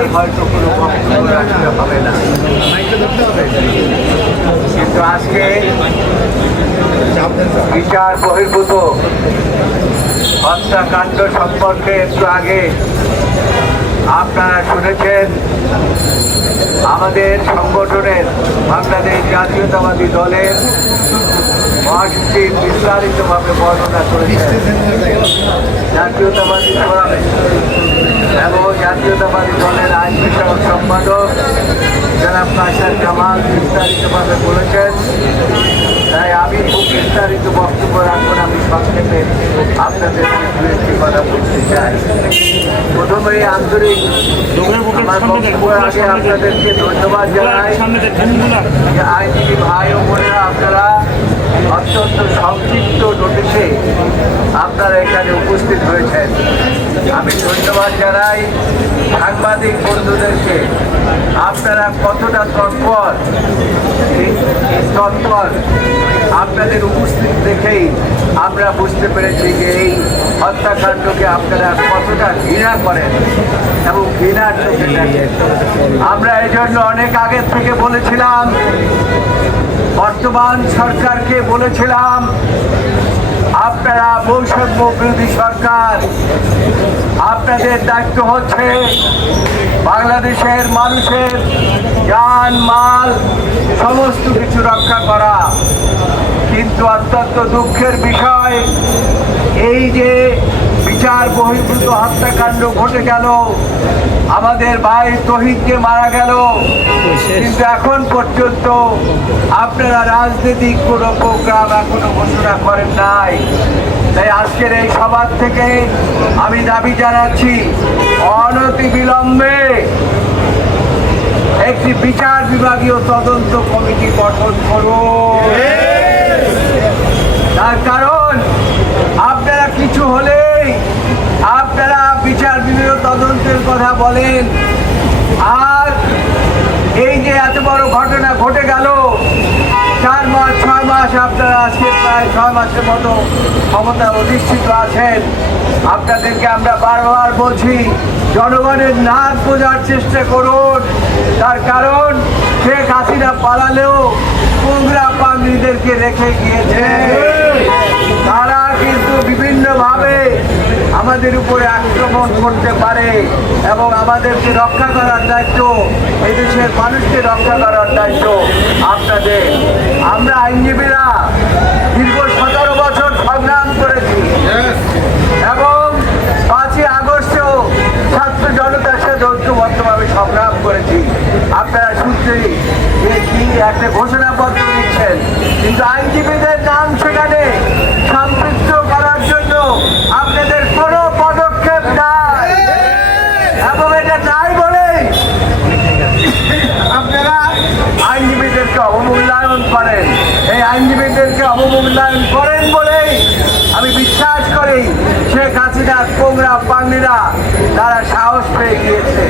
আর হয়তো কোনো বক্তব্য রাখতে হবে না, কিন্তু আজকে বিচার বহির্ভূত হত্যাকাণ্ড সম্পর্কে একটু আগে আপনারা শুনেছেন আমাদের সংগঠনের বাংলাদেশ জাতীয়তাবাদী দলের মহাসচিব বিস্তারিতভাবে বর্ণনা করেছেন। জাতীয়তাবাদী ফোরামে এবং জাতীয়তাবাদী দলের আইন বিষয়ক সম্পাদক জনাব কাশার জামাল বিস্তারিতভাবে বলেছেন। তাই আমি খুব বিস্তারিত বক্তব্য রাখবো না, আমি সংক্ষেপে আপনাদের একটি কথা বলতে চাই। প্রথমেই আন্তরিক আমার বক্তব্যের আগে আপনাদেরকে ধন্যবাদ জানাই যে আইনজীবী ভাই ও বোনেরা আপনারা অত্যন্ত সংক্ষিপ্ত নোটিশে আপনারা এখানে উপস্থিত হয়েছেন। আমি ধন্যবাদ জানাই সাংবাদিক বন্ধুদেরকে, আপনারা কতটা তৎপর আপনাদের উপস্থিত দেখেই আমরা বুঝতে পেরেছি যে এই হত্যাকাণ্ডকে আপনারা কতটা ঘৃণা করেন এবং ঘৃণার চোখে দেখেন। আমরা এই জন্য অনেক আগের থেকে বলেছিলাম, বর্তমান সরকারকে বলেছিলাম, আপনারা বৈষম্য বিরোধী সরকার, আপনাদের দায়িত্ব হচ্ছে বাংলাদেশের মানুষের জান মাল সমস্ত কিছু রক্ষা করা। কিন্তু অত্যন্ত দুঃখের বিষয়, এই যে বিচার বহির্ভূত হত্যাকাণ্ড ঘটে গেল, আমাদের ভাই তহিদকে মারা গেল, কিন্তু এখন পর্যন্ত আপনারা রাজনৈতিক কোনো প্রোগ্রাম এখনো ঘোষণা করেন নাই। তাই আজকের এই সভা থেকে আমি দাবি জানাচ্ছি, অনতি বিলম্বে একটি বিচার বিভাগীয় তদন্ত কমিটি গঠন করুন। তার কারণ আপনারা কিছু হলেই আপনারা বিচার বিভাগীয় তদন্তের কথা বলেন, আর এই যে এত বড় ঘটনা ঘটে গেল, 4 মাস 6 মাস আপনারা আজকে প্রায় 6 মাসের মতো ক্ষমতা অধিষ্ঠিত আছেন। আপনাদেরকে আমরা বারবার বলছি, জনগণের নাক বোঝার চেষ্টা করুন। তার কারণ শেখ হাসিনা পালালেও কোংরা পান্ডীদেরকে রেখে গিয়েছে। তারা কিন্তু বিভিন্নভাবে আমাদের উপরে আক্রমণ করতে পারে এবং আমাদেরকে রক্ষা করার দায়িত্ব, এই দেশের মানুষকে রক্ষা করার দায়িত্ব আপনাদের। আমরা আইনজীবীরা দীর্ঘ 17 বছর সংগ্রাম করেছি এবং 5ই আগস্টেও ছাত্র জনতার সাথে ঐক্যবদ্ধভাবে সংগ্রাম করেছি। আপনারা শুনছেন যে কি একটা ঘোষণাপত্র দিচ্ছেন, কিন্তু আইনজীবীদের নাম সেখানে সম্পৃক্ত করার জন্য আপনাদের কোনো পদক্ষেপ নাই, এবং এটা নাই বলেই আপনারা আইনজীবীদেরকে অবমূল্যায়ন করেন। এই আইনজীবীদেরকে অবমূল্যায়ন করেন বলেই আমি বিশ্বাস করি শেখ হাসিনার কোংরা পান্ডীরা তারা সাহস পেয়ে গিয়েছে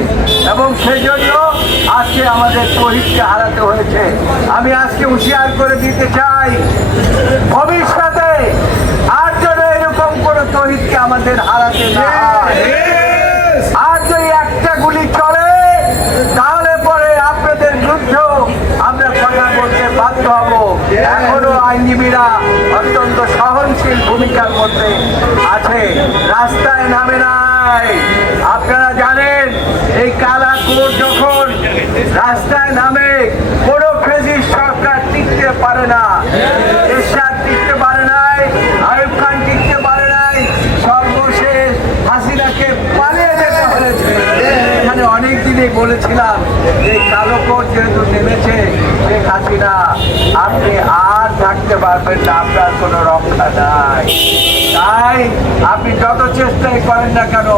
এবং সেই জন্য আজকে আমাদের শহীদকে হারাতে হয়েছে। আমি আজকে হুঁশিয়ার করে দিতে চাই, ভবিষ্যতে আর যেন এরকম কোনো শহীদকে আমাদের হারাতে না হয়। আর যদি একটা গুলি চলে তাহলে পরে আপনাদের বিরুদ্ধেও আমরা কথা বলতে বাধ্য হব। এখনো আইনজীবীরা অত্যন্ত সহনশীল ভূমিকার মধ্যে আছে, রাস্তায় নামে নাই। আপনারা জানেন এই কালা কোট যখন রাস্তায় নামে, কোনো ফেসিস্ট সরকার টিকতে পারে না। এরশাদ টিকতে পারে নাই, আইয়ুব খান টিকতে পারে নাই, সর্বশেষ হাসিনাকে পালিয়ে যেতে হয়েছে। এখানে অনেক দিনই বলেছিলাম যে কালো কোট যেহেতু নেমেছে শেখ হাসিনা, আপনি আর থাকতে পারবেন না, আপনার কোনো রক্ষা নাই। তাই আপনি যত চেষ্টাই করেন না কেন,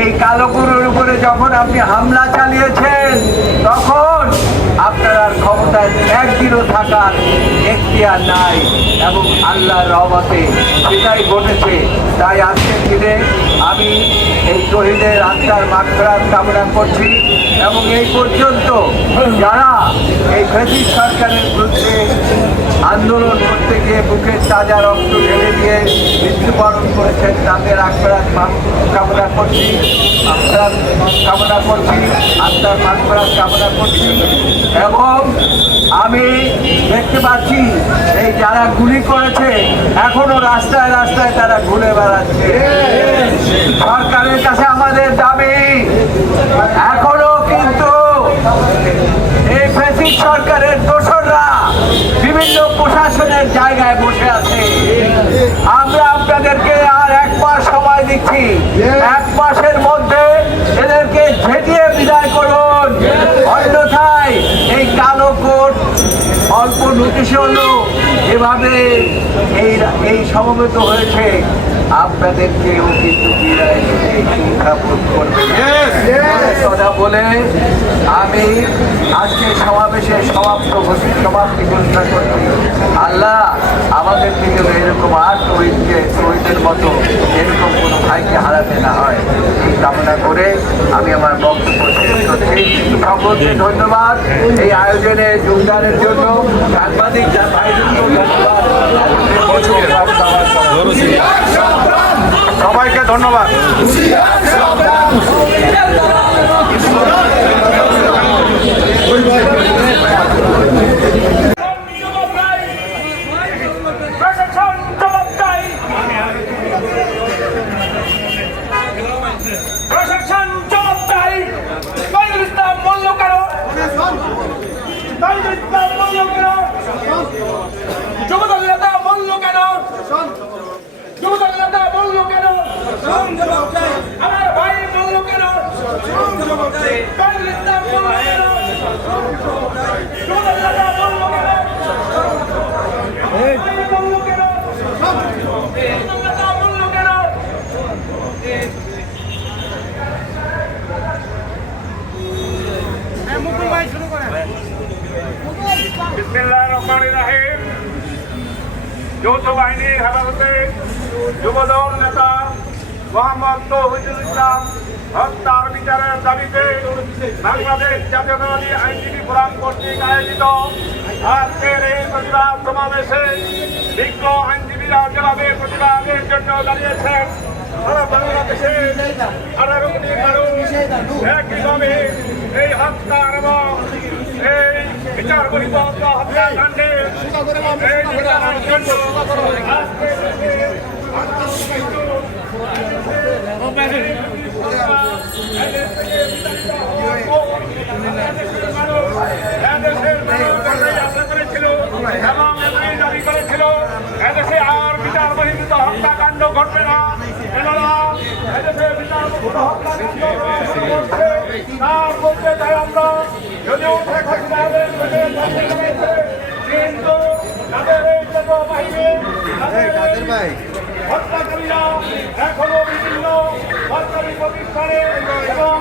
এই কালো গরুর উপরে যখন আপনি হামলা চালিয়েছেন, তখন আপনার আর ক্ষমতায় একদিনও থাকার এখতিয়ার নাই এবং আল্লাহর রহমতে সেটাই ঘটেছে। তাই আজকের দিনে আমি এই শহীদের আত্মার মাগফিরাত কামনা করছি এবং এই পর্যন্ত যারা এই ব্রিটিশ সরকারের বিরুদ্ধে আন্দোলন করতে গিয়ে বুকের তাজা রক্ত ঢেলে দিয়ে মৃত্যুবরণ করেছেন তাদের আখড়াত কামনা করছি, আখড়াত কামনা করছি, আত্মার মাগফিরাত কামনা করছি। এবং আমি দেখতে পাচ্ছি এই যারা গুলি করেছে এখনো রাস্তায় রাস্তায় তারা ঘুরে বেড়াচ্ছে। সরকারের কাছে আমাদের দাবি, এখনো কিন্তু এই ফ্যাসিস্ট সরকারের দোসররা বিভিন্ন প্রশাসনের জায়গায় বসে আছে। আমরা আপনাদেরকে আর 1 মাস সময় দিচ্ছি, 1 মাসের মধ্যে এদেরকে ঝেঁটিয়ে বিদায় করুন, অন্যথায় এই কালো কোট অল্প নোটিশে হলো এভাবে এই সমবেত হয়েছে, আপনাদেরকেও কিন্তু বিদায় শিক্ষা বোধ করবে কথা বলে আমি আজকে সমাবেশে সমাপ্তি ঘোষণা করছি। আল্লাহ আমাদেরকে যেন এরকম আর শহীদের মতো এরকম কোনো ভাইকে হারাতে না হয় এই কামনা করে আমি আমার বক্তব্য শেষ করছি। সকলকে ধন্যবাদ এই আয়োজনে যোগদানের জন্য, সাংবাদিক ভাইদেরকেও ধন্যবাদ, সবাইকে ধন্যবাদ। আমার ভাই বলল কেন যৌথ বাহিনীর হেফাজতে যুবদল নেতা মোহাম্মদ তৌহিদুল ইসলাম হত্যার বিচারের দাবিতে বাংলাদেশ জাতীয়তাবাদী আইনজীবী ফোরাম কর্তৃক আয়োজিত আজকের এই প্রতিবাদ সমাবেশে বিজ্ঞ আইনজীবীরা যেভাবে প্রতিবাদের জন্য দাঁড়িয়েছেন, সারা বাংলাদেশে 18 কোটি মানুষ একইভাবে এই হত্যার এবং এই বিচার বহির্ভূত হত্যাকাণ্ডে এই বিচারের জন্য আজকে এদেশে আর বিচার বহির্ভূত হত্যাকাণ্ড ঘটবে না। এদেশে বিচার বহির্ভূত হত্যাকাণ্ড তার বলতে চাই আমরা, যদিও শেখ হাসিনাদের কিন্তু তাদের এই বাহিনী হত্যাকারীরা এখনো বিভিন্ন সরকারি প্রতিষ্ঠানে এবং